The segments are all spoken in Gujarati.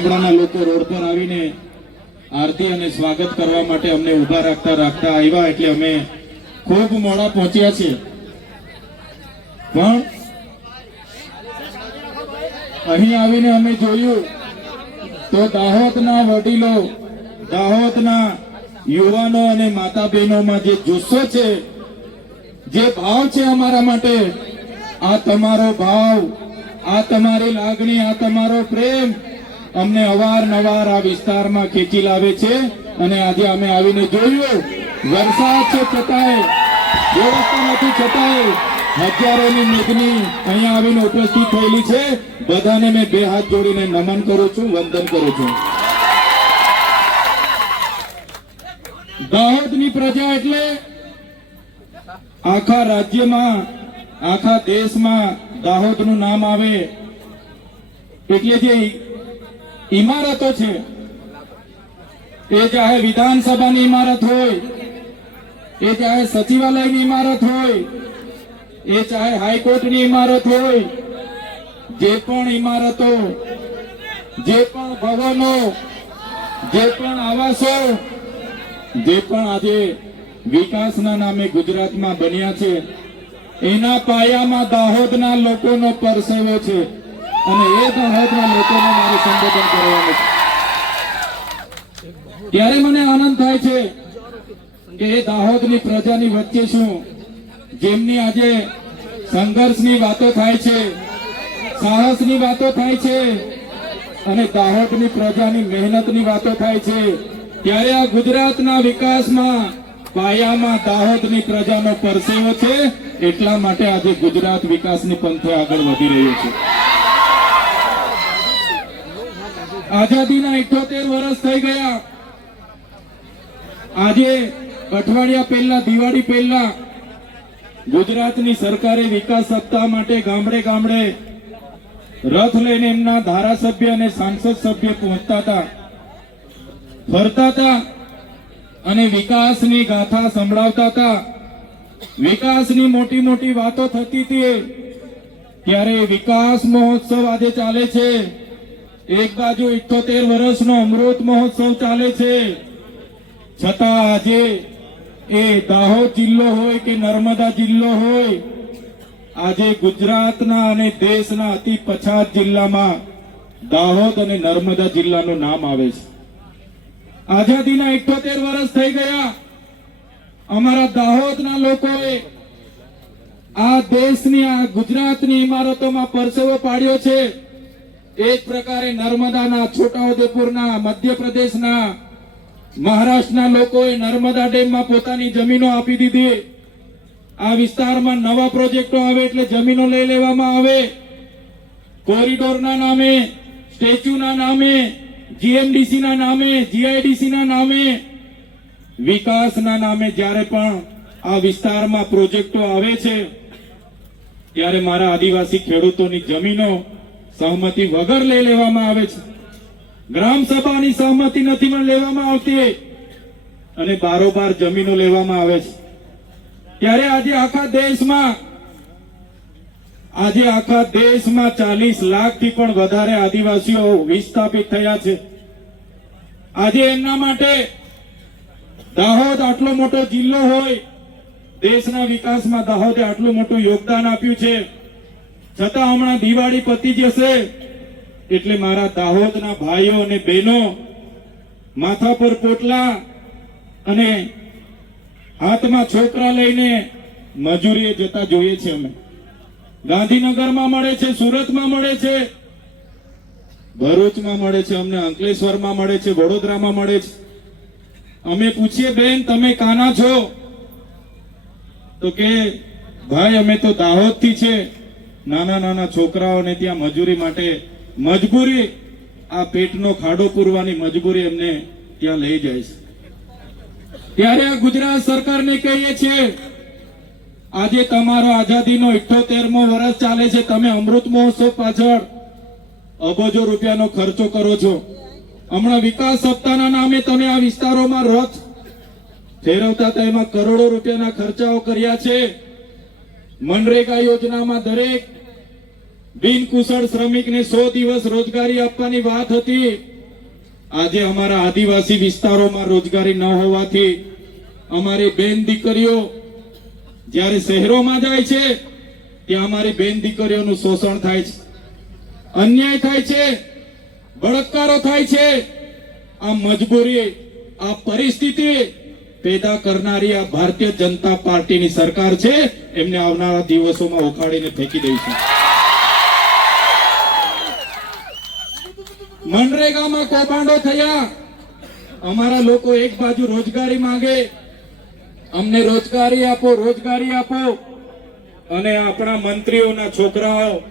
ગામડાના લોકો રોડ પર આવીને આરતી અને સ્વાગત કરવા માટે અમને ઊભા રાખતા રાખતા આવ્યા, એટલે અમે ખૂબ મોડા પહોંચ્યા છીએ. પણ અહીં આવીને અમે જોયું તો દાહોદના વડીલો, દાહોદના યુવાનો અને માતા બહેનોમાં જે જુસ્સો છે, જે ભાવ છે અમારા માટે, આ તમારો ભાવ, આ તમારી લાગણી, આ તમારો પ્રેમ અમને અવારનવાર આ વિસ્તારમાં ખેંચી લાવે છે. અને આજે અમે આવીને જોયું, વરસાદ છે છતાંય, વ્યવસ્થા નથી છતાંય હજારોની મેદની અહીંયા આવીને ઉપસ્થિત થયેલી છે. બધાને મેં બે હાથ જોડીને નમન કરું છું, વંદન કરું છું. દાહોદની પ્રજા એટલે આખા રાજ્યમાં, આખા દેશમાં દાહોદનું નામ આવે એટલે જે ઇમારતો છે, એ ચાહે વિધાનસભાની ઇમારત હોય, એ ચાહે સચિવાલયની ઇમારત હોય, એ ચાહે હાઈકોર્ટની ઇમારત હોય, જે પણ ઇમારતો, જે પણ ભવનો, જે પણ આવાસો, જે પણ આજે વિકાસના નામે ગુજરાતમાં બન્યા છે, એના પાયામાં દાહોદના લોકોનો પરસેવો છે. અને એ દાહોદના લોકોને મારે સંબોધન કરવાનું છે. ત્યારે મને આનંદ થાય છે કે એ દાહોદની પ્રજાની વચ્ચે શું, જેમની આજે સંઘર્ષની વાતો થાય છે, સાહસની વાતો થાય છે અને દાહોદની પ્રજાની મહેનતની વાતો થાય છે, ત્યારે આ ગુજરાતના વિકાસમાં પાયામાં દાહોદની પ્રજાનો પરસેવો છે. એટલા માટે આજે ગુજરાત વિકાસની પંથે આગળ વધી રહ્યું છે. આઝાદીના 78 વર્ષ થઈ ગયા. આજે અઠવાડિયા પહેલા, દિવાળી પહેલા ગુજરાતની સરકારે વિકાસ સપ્તાહ માટે ગામડે ગામડે રથ લઈને એમના ધારાસભ્ય અને સાંસદ સભ્ય પહોંચતા હતા, ફરતા હતા અને વિકાસની ગાથા સંભળાવતા હતા. વિકાસની મોટી મોટી વાતો થતી હતી. ત્યારે વિકાસ મહોત્સવ આજે ચાલે છે. એક બાજુ 78 વર્ષનો અમૃત મહોત્સવ ચાલે છે, છતાં આજે એ દાહોદ જિલ્લો હોય કે નર્મદા જિલ્લો હોય, આજે ગુજરાતના અને દેશના અતિ પછાત જિલ્લામાં દાહોદ અને નર્મદા જિલ્લાનું નામ આવે છે. આઝાદીના 78 વર્ષ થઈ ગયા. અમારા દાહોદના લોકોએ આ દેશની, આ ગુજરાતની ઇમારતોમાં પરસેવો પાડ્યો છે. એક પ્રકારે નર્મદાના, છોટાઉદેપુરના, મધ્યપ્રદેશના, મહારાષ્ટ્રના લોકોએ નર્મદા ડેમમાં પોતાની જમીનો આપી દીધી. આ વિસ્તારમાં નવા પ્રોજેક્ટો આવે એટલે જમીનો લઈ લેવામાં આવે. કોરિડોરના નામે, સ્ટેચ્યુના નામે, જીએમડીસીના નામે, જીઆઈડીસીના નામે, વિકાસના નામે જ્યારે પણ આ વિસ્તારમાં પ્રોજેક્ટો આવે છે, ત્યારે મારા આદિવાસી ખેડૂતોની જમીનો સહમતિ વગર લઈ લેવામાં આવે છે. ગ્રામ સભાની સહમતિ નથી પણ લેવામાં આવતી અને બારોબાર જમીનો લેવામાં આવે છે. ત્યારે આજે આખા દેશમાં 40 લાખથી પણ વધારે આદિવાસીઓ વિસ્થાપિત થયા છે. આજે એમના માટે દાહોદ આટલો મોટો જિલ્લો હોય, દેશના વિકાસમાં દાહોદે આટલું મોટું યોગદાન આપ્યું છે, છતાં હમણાં દિવાળી પતી જશે એટલે મારા દાહોદના ભાઈઓ અને બહેનો માથા પર પોટલા અને હાથમાં છોકરા લઈને મજૂરીએ જતા જોઈએ છે. અમે ગાંધીનગરમાં મળે છે, સુરતમાં મળે છે, ભરૂચમાં મળે છે, અમને અંકલેશ્વરમાં મળે છે, વડોદરામાં મળે છે. અમે પૂછીએ, બેન તમે કાના છો? તો કે ભાઈ અમે તો દાહોદથી છે. નાના નાના છોકરાઓને ત્યાં મજૂરી માટે, મજબૂરી, આ પેટનો ખાડો પૂરવાની મજબૂરી એમને ત્યાં લઈ જાય છે. ત્યારે આ ગુજરાત સરકારને કહીએ છીએ, આજે તમારો આઝાદીનો 78મો વર્ષ ચાલે છે. તમે અમૃત મહોત્સવ પાછળ અબજો રૂપિયાનો ખર્ચો કરો છો. હમણાં વિકાસ સપ્તાહના નામે તમે આ વિસ્તારોમાં રથ ફેરવતા હતા, એમાં કરોડો રૂપિયાના ખર્ચાઓ કર્યા છે. મનરેગા યોજનામાં દરેક બિનકુશળ શ્રમિકને 100 દિવસ રોજગારી આપવાની વાત હતી. આજે અમારા આદિવાસી વિસ્તારોમાં રોજગારી ન હોવાથી અમારી બેન દીકરીઓ જ્યારે શહેરોમાં જાય છે ત્યાં અમારી બેન દીકરીઓનું શોષણ થાય છે, અન્યાય થાય છે, બળાત્કારો થાય છે. આ મજબૂરી, આ પરિસ્થિતિ પેદા કરનારી આ ભારતીય જનતા પાર્ટીની સરકાર છે. એમને આવનારા દિવસોમાં ઉખાડીને ફેંકી દઈશું. મનરેગામાં કૌભાંડો થયા. અમારા લોકો એક બાજુ રોજગારી માંગે, અમને રોજગારી આપો, રોજગારી આપો, અને આપણા મંત્રીઓના છોકરાઓ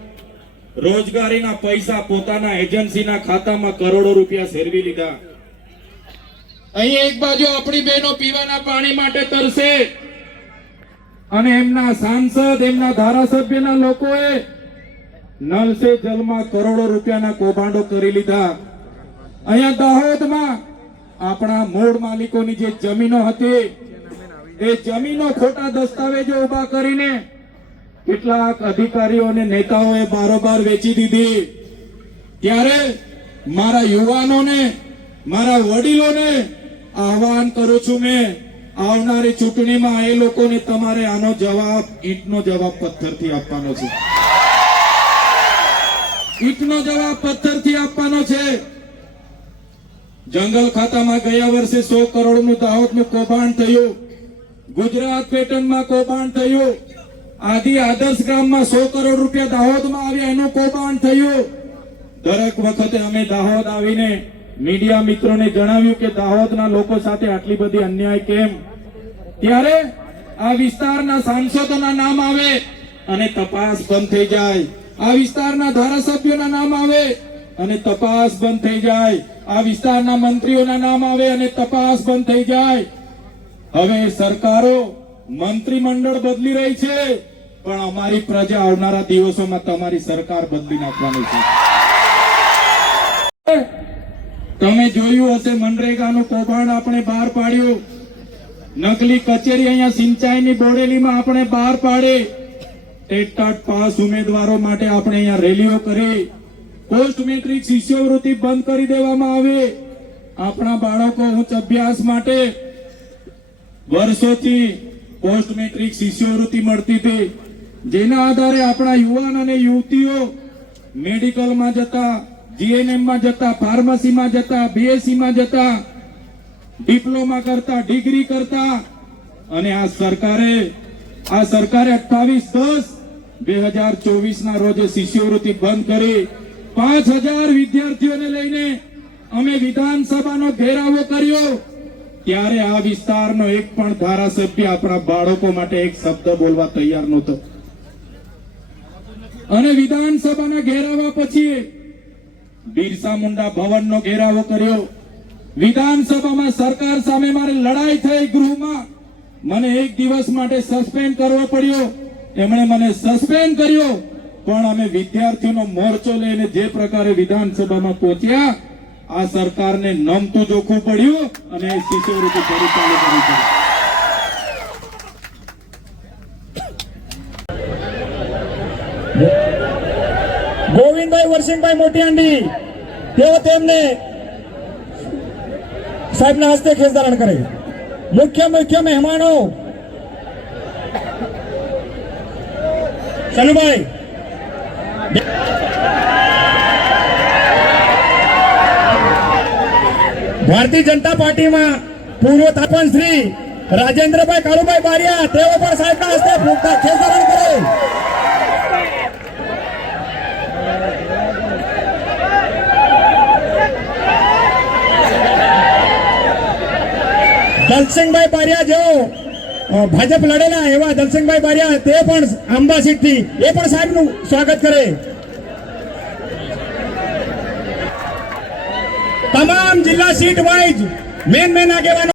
રોજગારીના પૈસા પોતાના એજન્સીના ખાતામાં કરોડો રૂપિયા ફેરવી લીધા. અહીં એક બાજુ આપણી બહેનો પીવાના પાણી માટે તરસે અને એમના સાંસદ, એમના ધારાસભ્યના લોકોએ નલ સે જલમાં કરોડો રૂપિયાના કૌભાંડો કરી લીધા. અહીંયા દાહોદમાં આપણા મૂળ માલિકોની જે જમીનો હતી એ જમીનો ખોટા દસ્તાવેજો ઉભા કરીને કેટલાક અધિકારીઓ અને નેતાઓએ બારોબાર વેચી દીધી. ત્યારે મારા યુવાનોને, મારા વડીલોને આહવાન કરું છું, મેં આવનારી ચૂંટણીમાં એ લોકોને તમારે આનો જવાબ, ઈંટનો જવાબ પથ્થરથી આપવાનો છે. ઈંટનો જવાબ પથ્થરથી આપવાનો છે. જંગલ ખાતામાં ગયા વર્ષે 100 કરોડનું દાહોદનું કૌભાંડ થયું. ગુજરાત પેટર્નમાં કૌભાંડ થયું. આદિ આદર્શ ગ્રામમાં 100 કરોડ રૂપિયા દાહોદમાં આવ્યા, એનું કૌભાંડ થયું. દરેક વખતે અમે દાહોદ આવીને મીડિયા મિત્રોને જણાવ્યું કે દાહોદના લોકો સાથે આટલી બધી અન્યાય કેમ. ત્યારે આ વિસ્તારના સાંસદોના નામ આવે અને તપાસ બંધ થઈ જાય. આ વિસ્તારના ધારાસભ્યોના નામ આવે અને તપાસ બંધ થઈ જાય. આ વિસ્તારના મંત્રીઓના નામ આવે અને તપાસ બંધ થઈ જાય. હવે સરકારો, મંત્રીમંડળ બદલી રહી છે, પણ અમારી પ્રજા આવનારા દિવસોમાં તમારી સરકાર બદલી નાખવાની છે. તમે જોયું હશે મનરેગાનું કૌભાંડ આપણે બહાર પાડ્યું. નકલી કચેરી અહીંયા સિંચાઈની બોડેલીમાં આપણે બહાર પાડી. ટેટ પાસ ઉમેદવારો માટે આપણે અહીંયા રેલીઓ કરી. પોસ્ટ મેટ્રિક શિષ્યવૃત્તિ બંધ કરી દેવામાં આવી. આપણા બાળકો ઉચ્ચ અભ્યાસ માટે વર્ષોથી પોસ્ટ મેટ્રિક શિષ્યવૃત્તિ મળતી હતી, જેના આધારે આપણા યુવાન અને યુવતીઓ મેડિકલમાં જતા, જીએનએમમાં જતા, ફાર્મસીમાં જતા, બીએસસીમાં જતા, ડિપ્લોમા કરતા, ડિગ્રી કરતા. અને આ સરકારે 28/10/2024 ના રોજે શિષ્યવૃત્તિ બંધ કરી. 5000 વિદ્યાર્થીઓને લઈને અમે વિધાનસભાનો ઘેરાવો કર્યો. ત્યારે આ વિસ્તારનો એક પણ ધારાસભ્ય આપણા બાળકો માટે એક શબ્દ બોલવા તૈયાર નહોતો. અને વિધાનસભાના ઘેરાવા પછી બિરસા મુંડા ભવનનો ઘેરાવો કર્યો. વિધાનસભામાં સરકાર સામે મારે લડાઈ થઈ. ગૃહમાં મને એક દિવસ માટે સસ્પેન્ડ કરવો પડ્યો. એમણે મને સસ્પેન્ડ કર્યો, પણ અમે વિદ્યાર્થીઓનો મોરચો લઈને જે પ્રકારે વિધાનસભામાં પહોંચ્યા, આ સરકારને નમતું જોખવું પડ્યું અને શિષ્યવૃત્તિ ફરી ચાલુ કરવી પડી. ગોવિંદભાઈ વરસિંહભાઈ મોટિયાંડી તેઓ તેમને સાહેબના હસ્તે ખેસ ધારણ કરે. મુખ્ય મહેમાનો સનુભાઈ, ભારતીય જનતા પાર્ટીમાં પૂર્વ તાપન શ્રી રાજેન્દ્રભાઈ કાળુભાઈ બારિયા તેઓ પણ સાહેબના હસ્તે ખેસ ધારણ કરે. દલસિંહભાઈ બારિયા જેઓ ભાજપ લડેલા એવા દલસિંહભાઈ બારિયા તે પણ આંબા સીટથી એ પણ સાહેબનું સ્વાગત કરે. તમામ જિલ્લા સીટ વાઇઝ મેન આગેવાનો